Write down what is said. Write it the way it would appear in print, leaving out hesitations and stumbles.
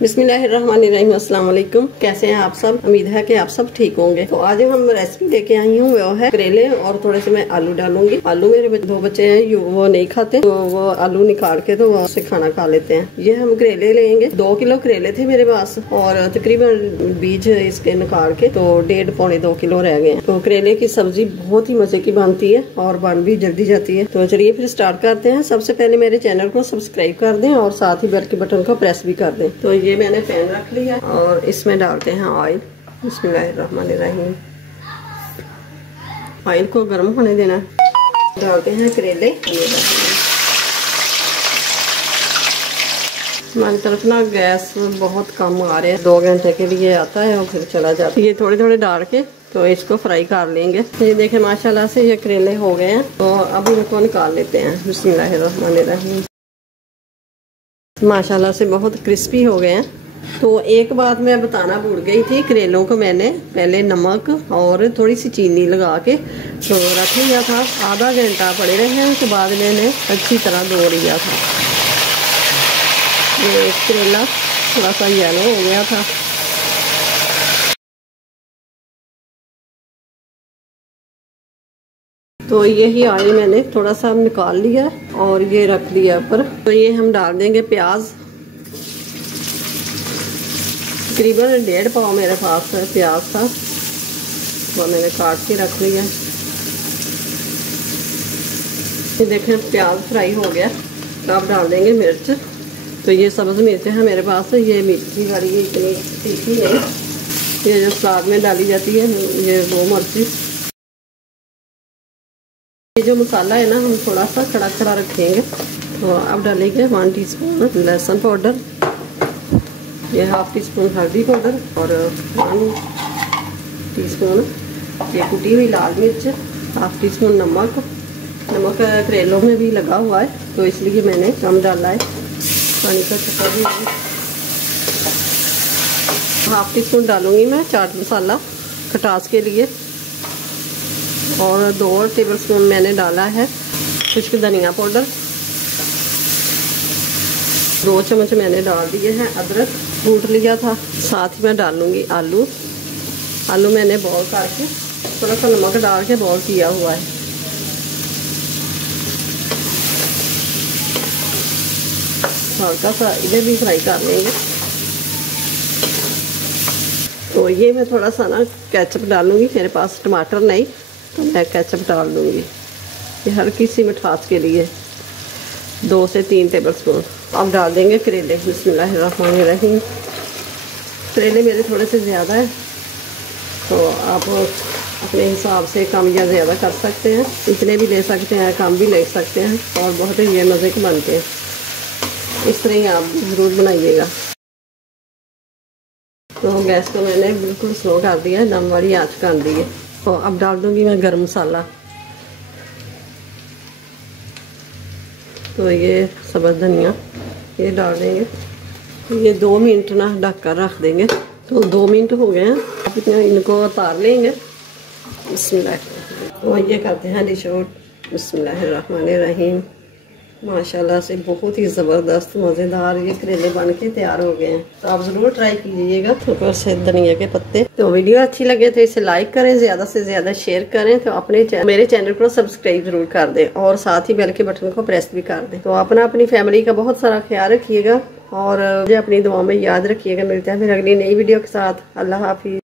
बिस्मिल्लाहिर्रहमानिर्रहीम, अस्सलाम वालेकुम। कैसे हैं आप सब? उम्मीद है कि आप सब ठीक होंगे। तो आज हम रेसिपी लेके आई हूँ, वो है करेले और थोड़े से मैं आलू डालूंगी। आलू मेरे दो बच्चे हैं, वो नहीं खाते, तो वो आलू निकाल के तो उससे खाना खा लेते हैं। ये हम करेले लेंगे, 2 किलो करेले थे मेरे पास और तकरीबन बीज इसके निकाल के तो 1.5-2 किलो रह गए हैं। तो करेले की सब्जी बहुत ही मजे की बनती है और बन भी जल्दी जाती है। तो चलिए फिर स्टार्ट करते हैं। सबसे पहले मेरे चैनल को सब्सक्राइब कर दें और साथ ही बेल के बटन को प्रेस भी कर दें। तो ये मैंने पैन रख लिया और इसमें डालते हैं ऑयल। बिस्मिल्लाहिर्रहमानिर्रहीम। ऑयल को गर्म होने देना। डालते हैं करेले। हमारी तरफ ना गैस बहुत कम आ रहे हैं, 2 घंटे के लिए आता है और फिर चला जाता है। ये थोड़े थोड़े डाल के तो इसको फ्राई कर लेंगे। ये देखें माशाल्लाह से ये करेले हो गए हैं, तो अब इनको निकाल लेते हैं। बिस्मिल्लाहिर्रहमानिर्रहीम। माशाल्लाह से बहुत क्रिस्पी हो गए हैं। तो एक बात मैं बताना भूल गई थी, करेलों को मैंने पहले नमक और थोड़ी सी चीनी लगा के तो रख लिया था। आधा घंटा पड़े रहे, उसके बाद मैंने अच्छी तरह धो लिया था। ये करेला थोड़ा सा येलो हो गया था। तो यही ऑयल मैंने थोड़ा सा निकाल लिया और ये रख दिया ऊपर। तो ये हम डाल देंगे प्याज। तकरीबन 1.5 पाव मेरे पास प्याज था, वो मैंने काट के रख लिया। ये देखें प्याज फ्राई हो गया। तो अब डाल देंगे मिर्च। तो ये सब्ज़ मिर्च है मेरे पास, ये मिर्ची वाली इतनी तीखी है, ये जो सलाद में डाली जाती है, ये वो मिर्ची। ये जो मसाला है ना, हम थोड़ा सा खड़ा खड़ा रखेंगे। तो अब डालेंगे 1 टीस्पून लहसुन पाउडर, ये 1/2 टीस्पून हल्दी पाउडर और 1 टीस्पून ये कुटी हुई लाल मिर्च, 1/2 टीस्पून नमक। नमक करेलों में भी लगा हुआ है तो इसलिए मैंने कम डाला है। पानी का चक्कर भी 1/2 टीस्पून डालूंगी मैं चाट मसाला खटास के लिए, और 2 टेबलस्पून मैंने डाला है खुश्क धनिया पाउडर। 2 चम्मच मैंने डाल दिए हैं अदरक, कूट लिया था। साथ ही मैं डालूंगी आलू। आलू मैंने बॉईल करके थोड़ा सा नमक डाल के बॉईल किया हुआ है। हल्का सा इधर भी फ्राई कर लेंगे। तो ये मैं थोड़ा सा ना केचप डालूंगी, मेरे पास टमाटर नहीं तो मैं केचप डाल दूंगी। ये हल्की सी मिठास के लिए 2 से 3 टेबलस्पून। अब डाल देंगे करेले। बिस्मिल्लाहिर्रहमानिर्रहीम। करेले मेरे थोड़े से ज़्यादा है, तो आप अपने हिसाब से कम या ज़्यादा कर सकते हैं। इतने भी ले सकते हैं, कम भी ले सकते हैं, और बहुत ही ये मज़े के बनते हैं। इस तरह ही आप ज़रूर बनाइएगा। तो गैस को मैंने बिल्कुल स्लो कर दिया, दम वाली आँच कर दी है। तो अब डाल दूंगी मैं गरम मसाला। तो ये सब्ज़ धनिया ये डाल देंगे। तो ये 2 मिनट ना ढक कर रख देंगे। तो 2 मिनट हो गए हैं, अब इनको उतार लेंगे। बिस्मिल्लाह। तो ये करते हैं डिश आउट। बिस्मिल्लाहिर्रहमानिर्रहीम। माशाल्लाह से बहुत ही ज़बरदस्त मज़ेदार ये करेले बन के तैयार हो गए हैं। तो आप ज़रूर ट्राई कीजिएगा। ऊपर से धनिया के पत्ते। तो वीडियो अच्छी लगे तो इसे लाइक करें, ज़्यादा से ज़्यादा शेयर करें। तो मेरे चैनल को सब्सक्राइब ज़रूर कर दें और साथ ही बेल के बटन को प्रेस भी कर दें। तो अपनी फैमिली का बहुत सारा ख्याल रखिएगा और मुझे अपनी दुआओं में याद रखिएगा। मिलते हैं फिर अगली नई वीडियो के साथ। अल्लाह हाफिज़।